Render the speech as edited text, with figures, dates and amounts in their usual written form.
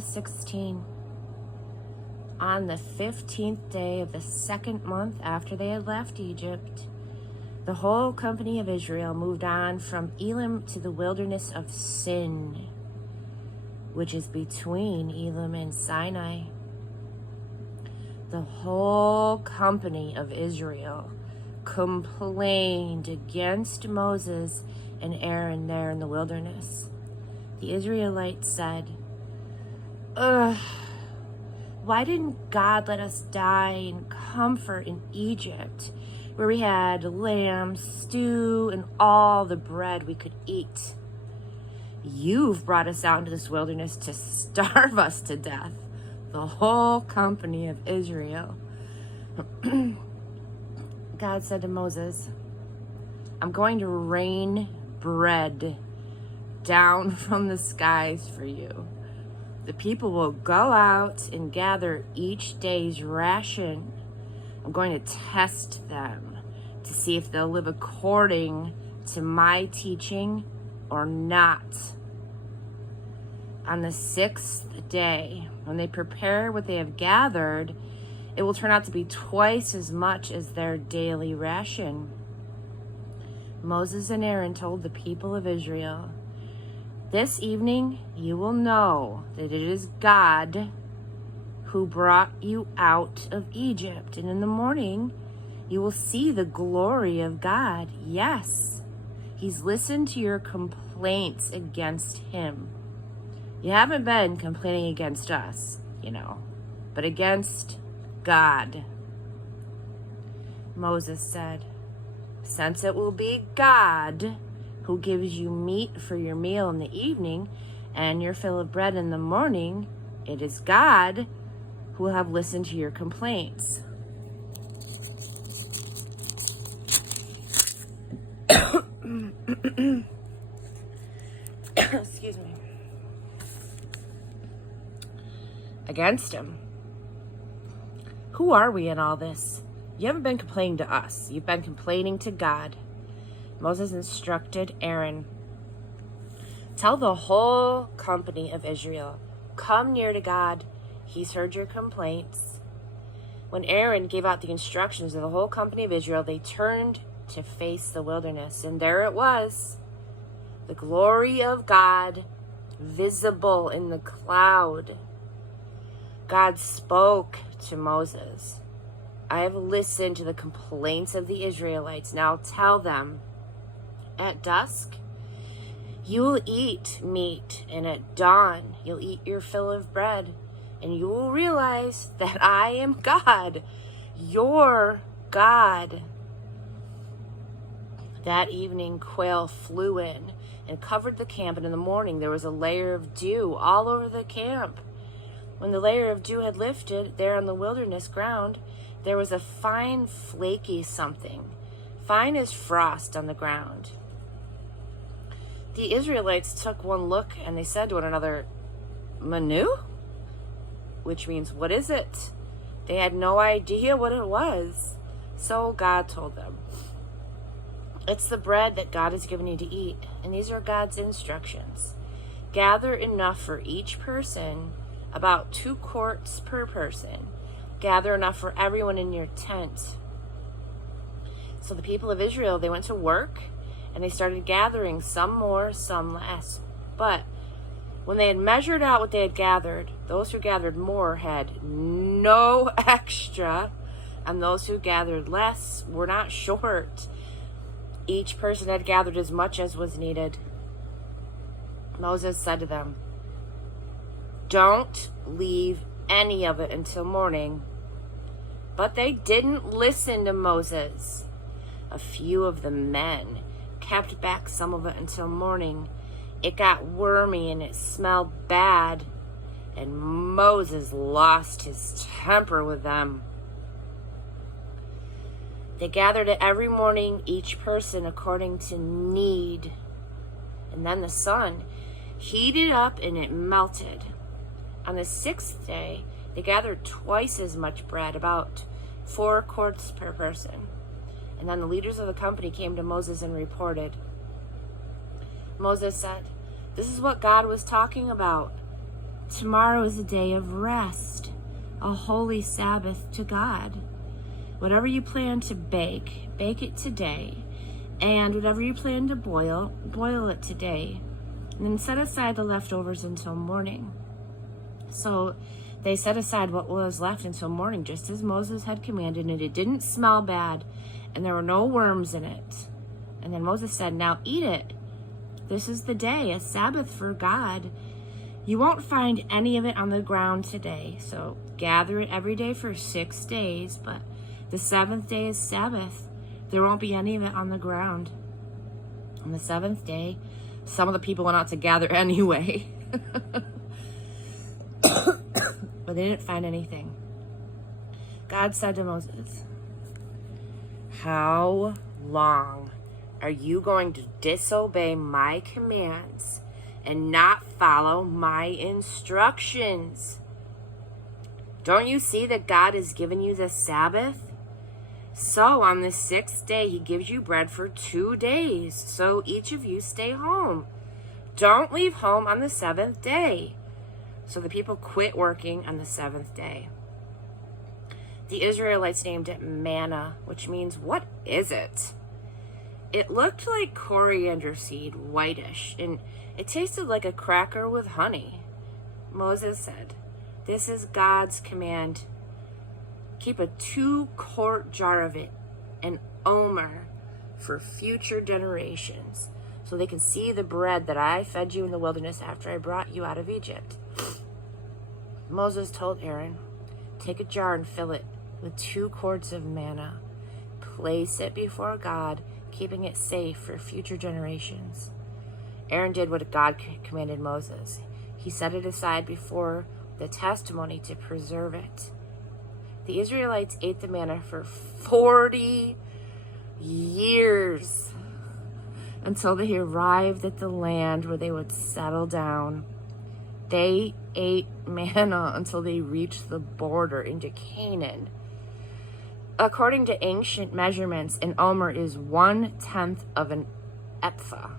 16. On the 15th day of the second month after they had left Egypt, the whole company of Israel moved on from Elim to the wilderness of Sin, which is between Elim and Sinai. The whole company of Israel complained against Moses and Aaron there in the wilderness. The Israelites said, why didn't God let us die in comfort in Egypt, where we had lamb, stew, and all the bread we could eat? You've brought us out into this wilderness to starve us to death, the whole company of Israel. God said to Moses, I'm going to rain bread down from the skies for you. The people will go out and gather each day's ration. I'm going to test them to see if they'll live according to my teaching or not. On the 6th day, when they prepare what they have gathered, it will turn out to be twice as much as their daily ration. Moses and Aaron told the people of Israel, this evening you will know that it is God who brought you out of Egypt, and in the morning you will see the glory of God. Yes, He's listened to your complaints against Him. You haven't been complaining against us, but against God. Moses said, since it will be God who gives you meat for your meal in the evening and your fill of bread in the morning, it is God who will have listened to your complaints. Excuse me. Against him. Who are we in all this? You haven't been complaining to us. You've been complaining to God. Moses instructed Aaron, tell the whole company of Israel, come near to God. He's heard your complaints. When Aaron gave out the instructions to the whole company of Israel, they turned to face the wilderness. And there it was, the glory of God visible in the cloud. God spoke to Moses. I have listened to the complaints of the Israelites. Now tell them, at dusk, you will eat meat, and at dawn, you'll eat your fill of bread, and you will realize that I am God, your God. That evening, quail flew in and covered the camp, and in the morning there was a layer of dew all over the camp. When the layer of dew had lifted, there on the wilderness ground, there was a fine, flaky something, fine as frost on the ground. The Israelites took one look, and they said to one another, Manu? Which means, what is it? They had no idea what it was. So God told them, it's the bread that God has given you to eat, and these are God's instructions. Gather enough for each person, about 2 quarts per person. Gather enough for everyone in your tent. So the people of Israel, they went to work, and they started gathering, some more, some less. But when they had measured out what they had gathered, those who gathered more had no extra, and those who gathered less were not short. Each person had gathered as much as was needed. Moses said to them, don't leave any of it until morning. But they didn't listen to Moses. A few of the men kept back some of it until morning. It got wormy and it smelled bad, and Moses lost his temper with them. They gathered it every morning, each person according to need. And then the sun heated up and it melted. On the 6th day, they gathered twice as much bread, about 4 quarts per person. And then the leaders of the company came to Moses and reported. Moses said, this is what God was talking about. Tomorrow is a day of rest, a holy Sabbath to God. Whatever you plan to bake, bake it today. And whatever you plan to boil, boil it today. And then set aside the leftovers until morning. So they set aside what was left until morning, just as Moses had commanded, and it didn't smell bad, and there were no worms in it. And then Moses said, now eat it. This is the day, a Sabbath for God. You won't find any of it on the ground today, so gather it every day for 6 days, but the 7th day is Sabbath. There won't be any of it on the ground. On the 7th day, some of the people went out to gather anyway. But they didn't find anything. God said to Moses, how long are you going to disobey my commands and not follow my instructions? Don't you see that God has given you the Sabbath? So on the 6th day, he gives you bread for 2 days. So each of you stay home. Don't leave home on the 7th day. So the people quit working on the 7th day. The Israelites named it manna, which means, what is it? It looked like coriander seed, whitish, and it tasted like a cracker with honey. Moses said, this is God's command. Keep a 2-quart jar of it, an omer, for future generations, so they can see the bread that I fed you in the wilderness after I brought you out of Egypt. Moses told Aaron, take a jar and fill it with 2 quarts of manna. Place it before God, keeping it safe for future generations. Aaron did what God commanded Moses. He set it aside before the testimony to preserve it. The Israelites ate the manna for 40 years until they arrived at the land where they would settle down. They ate manna until they reached the border into Canaan. According to ancient measurements, an omer is 1/10 of an ephah.